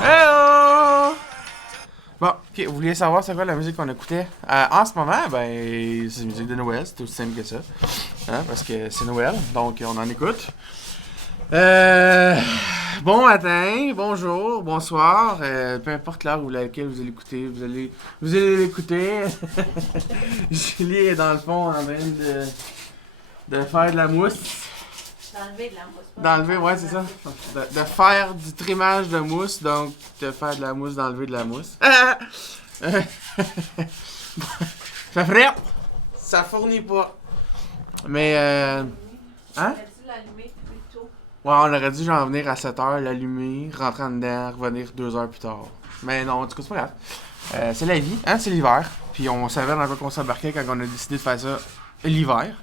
Hello! Bon, ok, vous vouliez savoir c'est quoi la musique qu'on écoutait? En ce moment, ben, c'est la musique de Noël, c'est aussi simple que ça. Hein, parce que c'est Noël, donc on en écoute. Euh, bon matin, bonjour, bonsoir, peu importe l'heure où laquelle vous allez écouter, vous allez l'écouter. Julie est dans le fond en train de faire de la mousse. D'enlever de la mousse. D'enlever, ouais, c'est ça. De faire du trimage de mousse, donc de faire de la mousse, d'enlever de la mousse. Ça frette! Ça fournit pas. Mais, hein? J'aurais dû l'allumer plus tôt. Ouais, on aurait dû genre venir à 7h, l'allumer, rentrer en dedans, revenir 2 heures plus tard. Mais non, en tout cas, c'est pas grave. C'est la vie, hein, c'est l'hiver. Puis on savait dans quoi qu'on s'embarquait quand on a décidé de faire ça l'hiver.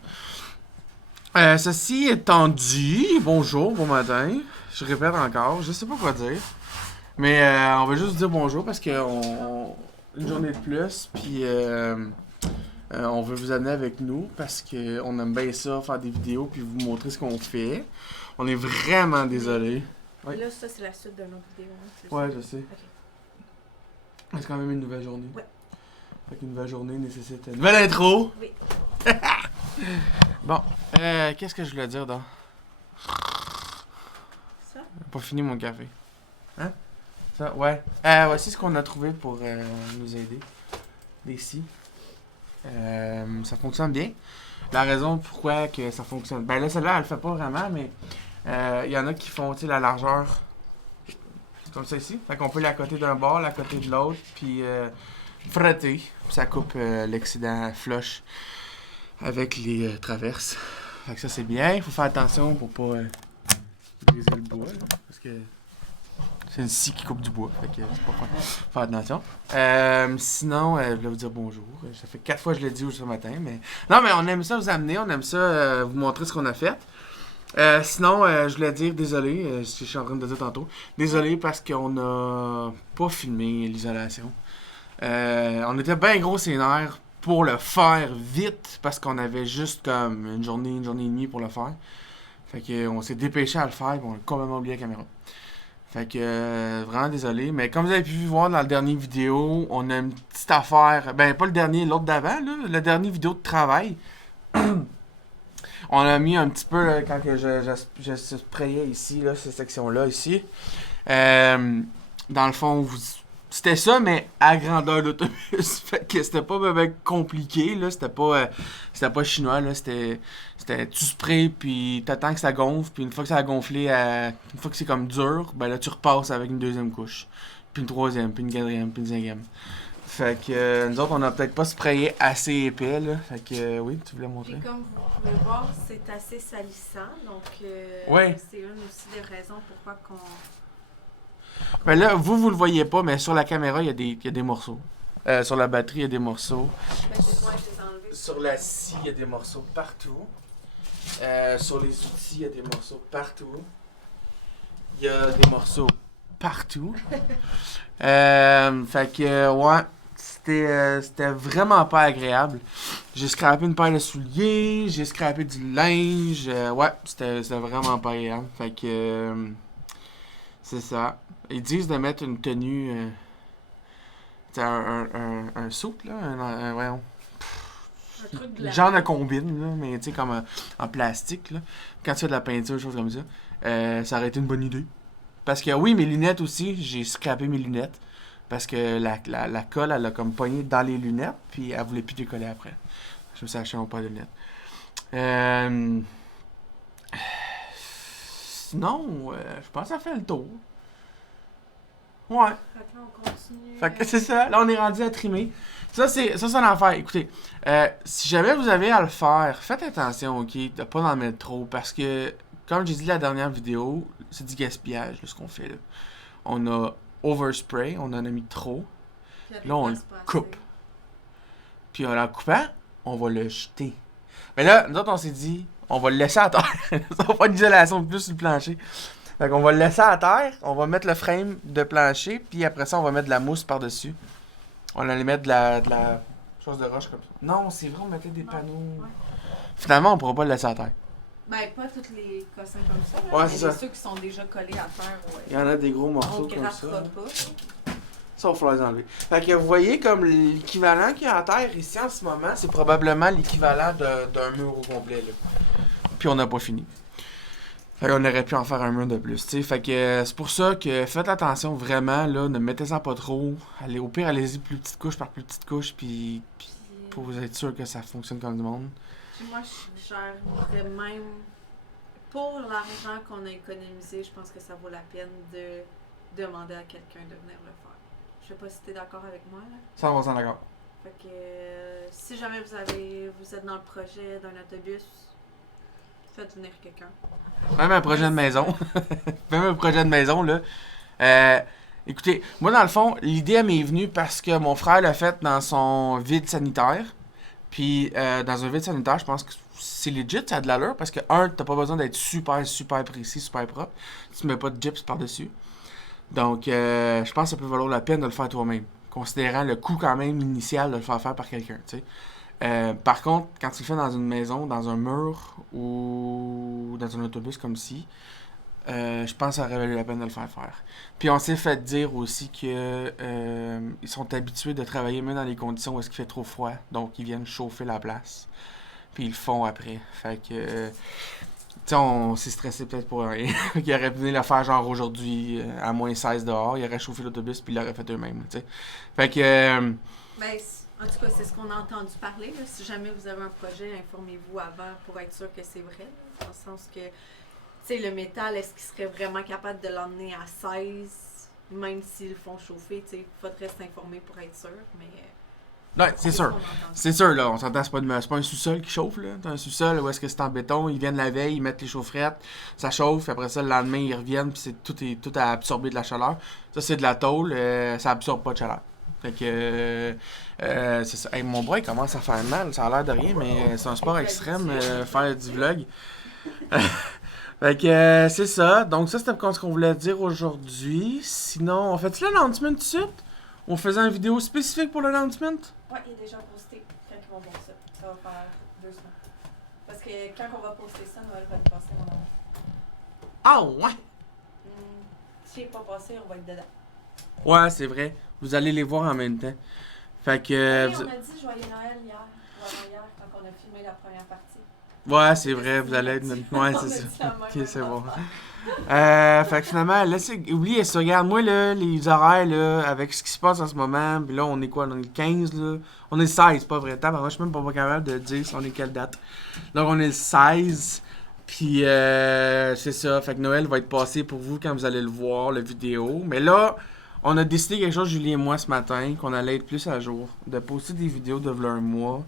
Ceci étant dit, bonjour, bon matin. Je répète encore, je sais pas quoi dire. Mais on va juste dire bonjour parce que une journée de plus, puis on veut vous amener avec nous parce qu'on aime bien ça, faire des vidéos puis vous montrer ce qu'on fait. On est vraiment désolé. Oui. Là, ça, c'est la suite de notre vidéo. Hein, c'est Ouais, ça? je sais. Ok. C'est quand même une nouvelle journée. Ouais. Fait qu'une nouvelle journée nécessite une nouvelle intro. Oui. Bon, qu'est-ce que je voulais dire, donc? Ça? J'ai pas fini mon café. Hein? Ça, ouais. Voici ce qu'on a trouvé pour nous aider. Des scies. Ça fonctionne bien. La raison pourquoi que ça fonctionne... Ben là, celle-là, elle le fait pas vraiment, mais il y en a qui font, tu sais, la largeur. Comme ça ici. Fait qu'on peut l'accoter d'un bord, l'accoter de l'autre, puis frotter. Puis ça coupe l'excédent flush avec les traverses. Fait que ça, c'est bien. Il faut faire attention pour pas briser le bois, là, parce que c'est une scie qui coupe du bois. Fait que c'est pas fun. Faut faire attention. Sinon, je voulais vous dire bonjour. Ça fait 4 fois que je l'ai dit ce matin, mais... Non, mais on aime ça vous amener, on aime ça vous montrer ce qu'on a fait. Sinon, je voulais dire désolé, je suis en train de dire tantôt. Désolé parce qu'on a pas filmé l'isolation. On était bien gros sénère pour le faire vite parce qu'on avait juste comme une journée et demie pour le faire. Fait que on s'est dépêché à le faire et on a complètement oublié la caméra. Fait que vraiment désolé. Mais comme vous avez pu voir dans la dernière vidéo, on a une petite affaire. Ben pas le dernier, l'autre d'avant, là. La dernière vidéo de travail. On a mis un petit peu là, quand que je sprayais ici, là, cette section-là, ici. Dans le fond, c'était ça, mais à grandeur d'autobus. Fait que c'était pas ben compliqué, là. C'était pas chinois, là. C'était tu sprays, puis t'attends que ça gonfle, puis une fois que ça a gonflé, une fois que c'est comme dur, ben là, tu repasses avec une deuxième couche. Puis une troisième, puis une quatrième, puis une cinquième. Fait que nous autres, on a peut-être pas sprayé assez épais, là. Fait que oui, tu voulais montrer. Puis comme vous pouvez voir, c'est assez salissant. Donc, Ouais. c'est une aussi des raisons pourquoi qu'on... Ben là, vous le voyez pas, mais sur la caméra, il y a des morceaux. Sur la batterie, il y a des morceaux. Ben, moi, je les ai enlevés. Sur la scie, il y a des morceaux partout. Sur les outils, il y a des morceaux partout. Il y a des morceaux partout. Fait que, ouais, c'était vraiment pas agréable. J'ai scrapé une paire de souliers, j'ai scrapé du linge. Ouais, c'était vraiment pas agréable. Fait que, c'est ça. Ils disent de mettre une tenue, un suit, là, voyons. Un truc de la... Genre de combine, là, mais tu sais, comme en plastique, là. Quand tu fais de la peinture, des choses comme ça, ça aurait été une bonne idée. Parce que oui, mes lunettes aussi, j'ai scrappé mes lunettes. Parce que la colle, elle a comme pogné dans les lunettes, puis elle voulait plus décoller après. Je me suis acheté un paire de lunettes. Sinon, je pense que ça fait le tour. Ouais. Fait que là, on continue. Fait que c'est ça, là on est rendu à trimer. Ça c'est une affaire. Écoutez, si jamais vous avez à le faire, faites attention, ok, de pas en mettre trop. Parce que, comme j'ai dit la dernière vidéo, c'est du gaspillage là, ce qu'on fait là. On a overspray, on en a mis trop. Là on le coupe. Puis en le coupant, on va le jeter. Mais là, nous autres on s'est dit, on va le laisser à terre. Ça va faire une isolation de plus sur le plancher. Fait qu'on va le laisser à terre, on va mettre le frame de plancher, puis après ça, on va mettre de la mousse par-dessus. On allait mettre de la chose de roche comme ça. Non, c'est vrai, on mettait des panneaux. Ouais. Finalement, on pourra pas le laisser à terre. Ben, pas tous les cossins comme ça, là, Ouais, mais c'est ça. ceux qui sont déjà collés à terre, ouais. Il y en a des gros On morceaux comme ça. grattera pas. Ça, il va falloir les enlever. Fait que vous voyez, comme l'équivalent qu'il y a à terre ici en ce moment, c'est probablement l'équivalent d'un mur au complet, là. Puis on n'a pas fini. Fait qu'on aurait pu en faire un mur de plus, tu sais. Fait que c'est pour ça que faites attention vraiment, là, ne mettez-en pas trop. Allez, au pire, allez-y plus petite couche par plus petite couche, puis pour vous être sûr que ça fonctionne comme du monde. Puis moi, je gérerais même... Pour l'argent qu'on a économisé, je pense que ça vaut la peine de demander à quelqu'un de venir le faire. Je sais pas si t'es d'accord avec moi, là. 100% d'accord. Fait que si jamais vous êtes dans le projet d'un autobus, faites venir quelqu'un. Même un projet de maison. Même un projet de maison, là. Écoutez, moi, dans le fond, l'idée, elle m'est venue parce que mon frère l'a fait dans son vide sanitaire. Puis, dans un vide sanitaire, je pense que c'est legit, ça a de l'allure. Parce que, t'as pas besoin d'être super, super précis, super propre. Tu mets pas de gyps par-dessus. Donc, je pense que ça peut valoir la peine de le faire toi-même. Considérant le coût, quand même, initial de le faire par quelqu'un, tu sais. Par contre, quand tu le fais dans une maison, dans un mur ou dans un autobus comme ci, je pense que ça aurait valu la peine de le faire. Puis on s'est fait dire aussi que ils sont habitués de travailler même dans des conditions où est-ce qu'il fait trop froid. Donc ils viennent chauffer la place. Puis ils le font après. Fait que tu sais, on s'est stressé peut-être pour rien. Ils auraient pu le faire genre aujourd'hui à moins 16 dehors. Ils auraient chauffé l'autobus puis ils l'auraient fait eux-mêmes. Tu sais. Fait que Ben, en tout cas, c'est ce qu'on a entendu parler. Là. Si jamais vous avez un projet, informez-vous avant pour être sûr que c'est vrai. Là, dans le sens que, tu sais, le métal, est-ce qu'il serait vraiment capable de l'emmener à 16, même s'ils le font chauffer, tu sais, faudrait s'informer pour être sûr, mais... ouais, c'est sûr. C'est sûr, là, on s'entend, c'est pas un sous-sol qui chauffe, là. C'est un sous-sol où est-ce que c'est en béton, ils viennent la veille, ils mettent les chaufferettes, ça chauffe, après ça, le lendemain, ils reviennent, puis tout a absorbé de la chaleur. Ça, c'est de la tôle, ça absorbe pas de chaleur. Fait que, c'est ça. Hey, mon bras, il commence à faire mal, ça a l'air de rien, mais c'est un sport extrême, faire du vlog. Fait que, c'est ça. Donc, ça, c'était ce qu'on voulait dire aujourd'hui. Sinon, on fait-tu l'announcement tout de suite? On faisait une vidéo spécifique pour l'announcement? Ouais, il est déjà posté quand ils vont voir ça. Ça va faire 2 semaines. Parce que quand on va poster ça, Noël va être passé, mon amour. Ah ouais! S'il n'est pas passé, on va être dedans. Ouais, c'est vrai. Vous allez les voir en même temps. Fait que... Oui, on a dit Joyeux Noël hier, ou avant-hier, quand on a filmé la première partie. Ouais, c'est vrai, vous allez être... Ouais, c'est ça. Ok, c'est bon. Fait que finalement, oubliez ça. Regarde, moi, là, les horaires, là, avec ce qui se passe en ce moment, puis là, on est quoi? On est le 15, là? On est le 16, pas vrai. Moi, je suis même pas capable de dire si on est quelle date. Donc, on est le 16. Puis, c'est ça. Fait que Noël va être passé pour vous quand vous allez le voir, la vidéo. Mais là, on a décidé quelque chose, Julie et moi, ce matin, qu'on allait être plus à jour. De poster des vidéos de v'là un mois.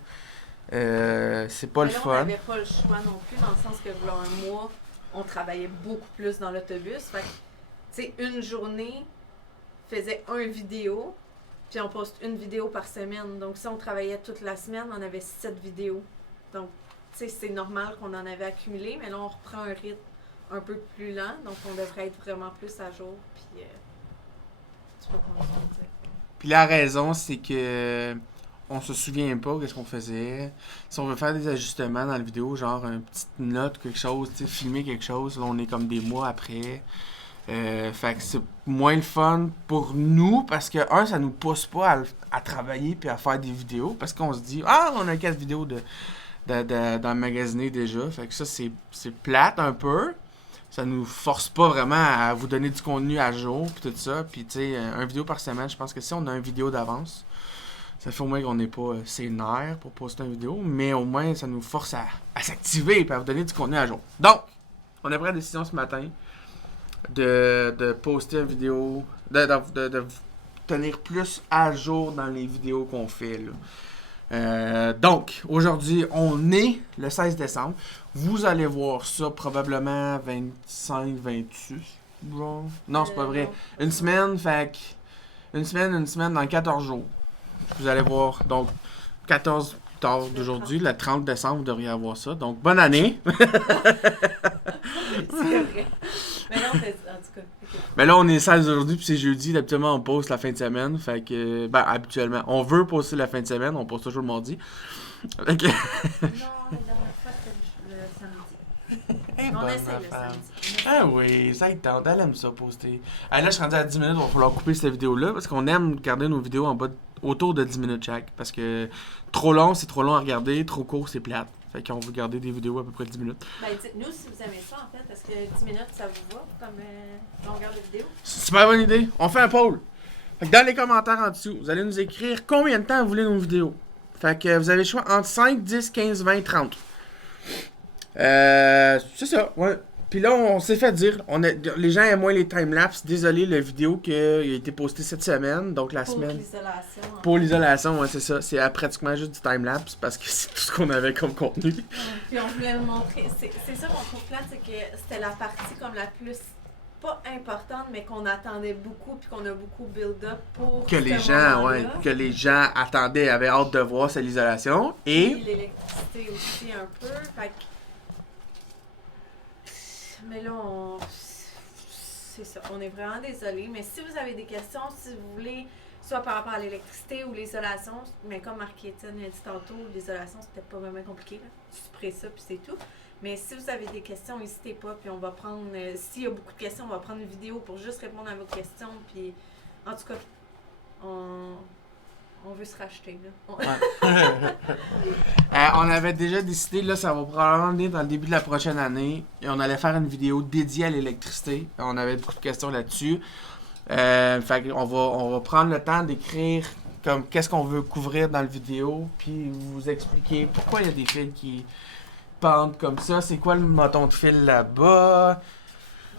C'est pas Mais le là, fun. on n'avait pas le choix non plus, dans le sens que v'là un mois, on travaillait beaucoup plus dans l'autobus. Fait que, tu sais, une journée faisait un vidéo, puis on poste une vidéo par semaine. Donc, si on travaillait toute la semaine, on avait 7 vidéos. Donc, tu sais, c'est normal qu'on en avait accumulé, mais là, on reprend un rythme un peu plus lent. Donc, on devrait être vraiment plus à jour. Puis, tu peux continuer. Puis la raison, c'est que on se souvient pas qu'est-ce qu'on faisait. Si on veut faire des ajustements dans la vidéo, genre une petite note, quelque chose, tu sais, filmer quelque chose, là, on est comme des mois après. Fait que c'est moins le fun pour nous parce que, ça nous pousse pas à travailler puis à faire des vidéos parce qu'on se dit, on a 4 vidéos d'emmagasiner déjà. Fait que ça, c'est plate un peu. Ça nous force pas vraiment à vous donner du contenu à jour puis tout ça. Puis tu sais, un vidéo par semaine, je pense que si on a une vidéo d'avance, ça fait au moins qu'on n'est pas ses nerfs pour poster une vidéo, mais au moins ça nous force à s'activer et à vous donner du contenu à jour. Donc, on a pris la décision ce matin de poster une vidéo, de vous tenir plus à jour dans les vidéos qu'on fait là. Donc, aujourd'hui, on est le 16 décembre. Vous allez voir ça probablement 25, 28. Genre. Non, c'est pas vrai. Une semaine, une semaine dans 14 jours. Vous allez voir. Donc, 14 plus tard d'aujourd'hui, le 30 décembre, vous devriez avoir ça. Donc, bonne année. C'est vrai. Mais là, en tout cas. Okay. Mais là, on est 16 aujourd'hui, puis c'est jeudi. Habituellement, on poste la fin de semaine. Fait que, habituellement, on veut poster la fin de semaine. On poste toujours le mardi. Fait que... Non, la dernière fois, c'était le samedi. Eh, On bonne, essaie ma le femme. samedi. Ah oui, ça y tente, elle aime ça poster. Ah, là, je suis rendu à 10 minutes, il va falloir couper cette vidéo-là parce qu'on aime garder nos vidéos en bas autour de 10 minutes chaque. Parce que trop long, c'est trop long à regarder, trop court, c'est plate. Fait qu'on veut garder des vidéos à peu près 10 minutes. Ben, dites-nous si vous aimez ça, en fait, parce que 10 minutes, ça vous va comme longueur de vidéo. C'est une super bonne idée. On fait un poll. Fait que dans les commentaires en dessous, vous allez nous écrire combien de temps vous voulez nos vidéos. Fait que vous avez le choix entre 5, 10, 15, 20, 30. C'est ça, ouais. Puis là, on s'est fait dire, les gens aiment moins les timelapses. Désolé, la vidéo qui a été postée cette semaine, donc la Pour semaine. l'isolation. Pour l'isolation, ouais, c'est ça. C'est pratiquement juste du timelapse parce que c'est tout ce qu'on avait comme contenu. Puis on voulait le montrer. C'est ça qu'on trouve plate, c'est que c'était la partie comme la plus, pas importante, mais qu'on attendait beaucoup, puis qu'on a beaucoup build-up pour. Que les ce gens, moment-là. ouais, que les gens attendaient, avaient hâte de voir, c'est l'isolation. Puis Et. l'électricité aussi un peu. Fait que. Mais là, c'est ça. On est vraiment désolé. Mais si vous avez des questions, si vous voulez, soit par rapport à l'électricité ou l'isolation, mais comme Marc-Étienne a dit tantôt, l'isolation, c'était pas vraiment compliqué. Là. Tu ça, puis c'est tout. Mais si vous avez des questions, n'hésitez pas. Puis on va prendre. S'il y a beaucoup de questions, on va prendre une vidéo pour juste répondre à vos questions. Puis en tout cas, on veut se racheter. Là. Ouais. On avait déjà décidé, là, ça va probablement venir dans le début de la prochaine année. Et on allait faire une vidéo dédiée à l'électricité. On avait beaucoup de questions là-dessus. Fait on va prendre le temps d'écrire comme qu'est-ce qu'on veut couvrir dans la vidéo, puis vous expliquer pourquoi il y a des fils qui pendent comme ça, c'est quoi le moton de fil là-bas.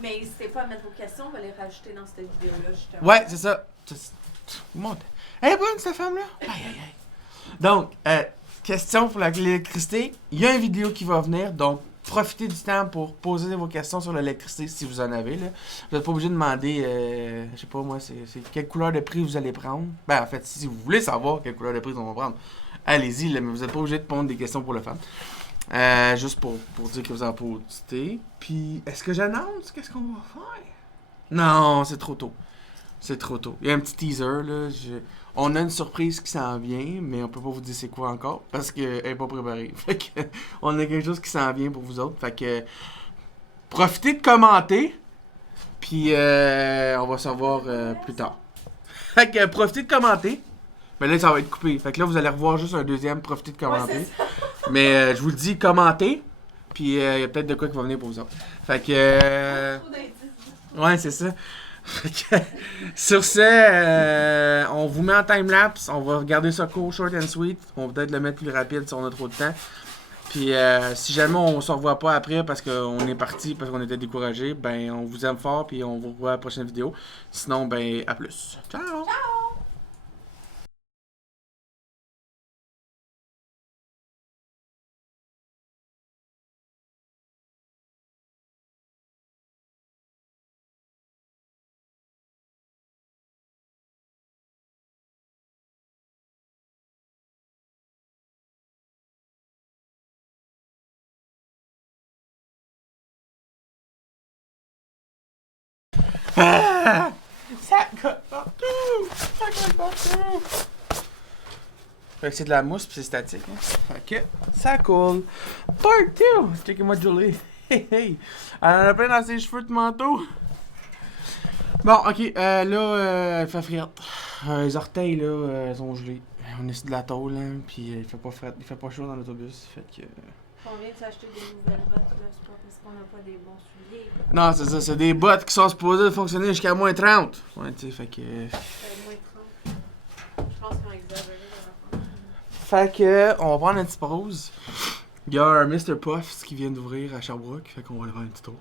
Mais n'hésitez pas à mettre vos questions, on va les rajouter dans cette vidéo-là, justement. Ouais, c'est ça. Monte. Elle est bonne, cette femme-là. Aïe, aïe, aïe. Donc, question pour l'électricité. Il y a une vidéo qui va venir, donc profitez du temps pour poser vos questions sur l'électricité si vous en avez. Là. Vous n'êtes pas obligé de demander, je sais pas moi, c'est quelle couleur de prise vous allez prendre. Ben, en fait, si vous voulez savoir quelle couleur de prise on va prendre, allez-y, là, mais vous n'êtes pas obligé de prendre des questions pour le fun. Juste pour dire que vous en posez. Puis, est-ce que j'annonce qu'est-ce qu'on va faire? Non, c'est trop tôt. C'est trop tôt. Il y a un petit teaser, là. On a une surprise qui s'en vient, mais on peut pas vous dire c'est quoi encore, parce qu'elle est pas préparée. Fait que, on a quelque chose qui s'en vient pour vous autres. Fait que, profitez de commenter, puis on va savoir plus tard. Fait que, profitez de commenter. Mais là, ça va être coupé. Fait que là, vous allez revoir juste un deuxième, profitez de commenter. Ouais, mais je vous le dis, commentez, puis il y a peut-être de quoi qui va venir pour vous autres. Fait que... ouais, c'est ça. Sur ce, on vous met en timelapse. On va regarder ça court, short and sweet. On va peut-être le mettre plus rapide si on a trop de temps. Puis si jamais on se revoit pas après parce qu'on est parti, parce qu'on était découragé, ben on vous aime fort puis on vous revoit à la prochaine vidéo. Sinon, ben à plus. Ciao! Ciao! Ah! Ça colle partout! Ça colle partout! Fait que c'est de la mousse pis c'est statique. Hein? Fait que ça coule. Part 2! Checkez-moi Julie. Hey hey! Elle en a plein dans ses cheveux de manteau. Bon, ok, là, elle fait frette. Les orteils, là, sont gelés. On est sur de la tôle, hein, pis il fait pas fret, il fait pas chaud dans l'autobus. Fait que. On vient de s'acheter des nouvelles bottes, là, c'est pas parce qu'on n'a pas des bons souliers. Non, c'est ça, c'est des bottes qui sont supposées fonctionner jusqu'à moins 30. Ouais, tu sais, fait que. Moins 30. Je pense qu'ils ont exagéré dans la Fait que, on va prendre une petite pause. Il y a un Mr. Puffs qui vient d'ouvrir à Sherbrooke, fait qu'on va aller faire un petit tour.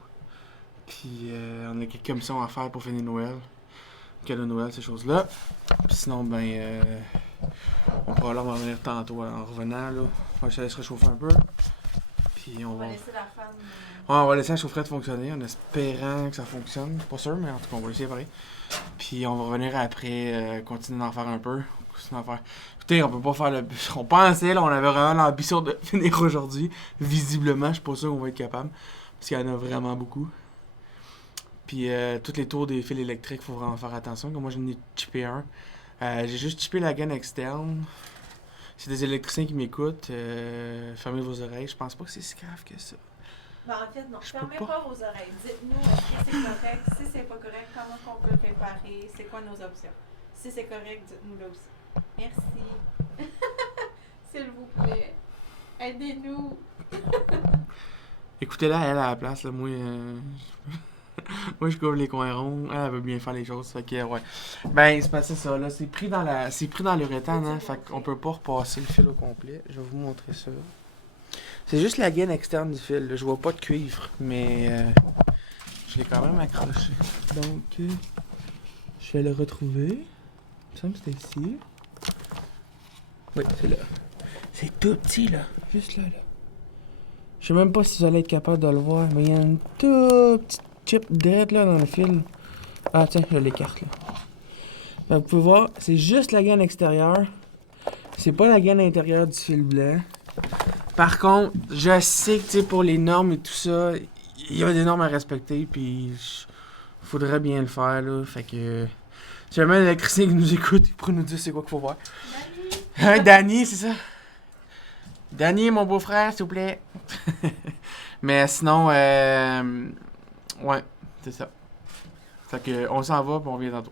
Puis, on a quelques commissions à faire pour finir Noël. Cadeau de Noël, ces choses-là. Puis sinon, ben, on pourra leur revenir tantôt en revenant, là. On va se réchauffer un peu. Puis On va laisser la femme. ouais, on va laisser la chaufferette fonctionner en espérant que ça fonctionne. Pas sûr, mais en tout cas, on va essayer pareil. Puis on va revenir après, continuer d'en faire un peu. Continuer d'en faire. Écoutez, on peut pas faire le. On pensait, là, on avait vraiment l'ambition de finir aujourd'hui. Visiblement, je suis pas sûr qu'on va être capable. Parce qu'il y en a vraiment beaucoup. Puis tous les tours des fils électriques, faut vraiment faire attention. Comme moi, j'en ai chippé un. J'ai juste chippé la gaine externe. C'est des électriciens qui m'écoutent. Fermez vos oreilles. Je pense pas que c'est si grave que ça. Ben, en fait, non. Je Fermez peux pas vos oreilles. Dites-nous est-ce que c'est correct. Si c'est pas correct, comment on peut le réparer? C'est quoi nos options? Si c'est correct, dites-nous-le aussi. Merci. S'il vous plaît. Aidez-nous. Écoutez-la, elle, à la place, là, moi, moi, je couvre les coins ronds. Elle veut bien faire les choses, fait que, ouais. Ben, c'est passé ça, là. C'est pris dans l'uréthane, hein. Fait qu'on peut pas repasser le fil au complet. Je vais vous montrer ça. C'est juste la gaine externe du fil, là. Je vois pas de cuivre, mais je l'ai quand même accroché. Donc, je vais le retrouver. Il me semble que c'était ici. Oui, c'est là. C'est tout petit, là. Juste là, là. Je sais même pas si vous allez être capable de le voir, mais il y a une toute petite chip d'aide là dans le fil. Ah tiens, je l'écarte là. Ben, vous pouvez voir, c'est juste la gaine extérieure. C'est pas la gaine intérieure du fil blanc. Par contre, je sais que pour les normes et tout ça, il y a des normes à respecter, puis faudrait bien le faire là. Fait que si jamais l'électricien qui nous écoute, il pourrait nous dire c'est quoi qu'il faut voir. Danny! Danny, c'est ça. Danny, mon beau-frère, s'il vous plaît. Mais sinon, ouais, c'est ça. Fait que on s'en va, puis on revient tantôt.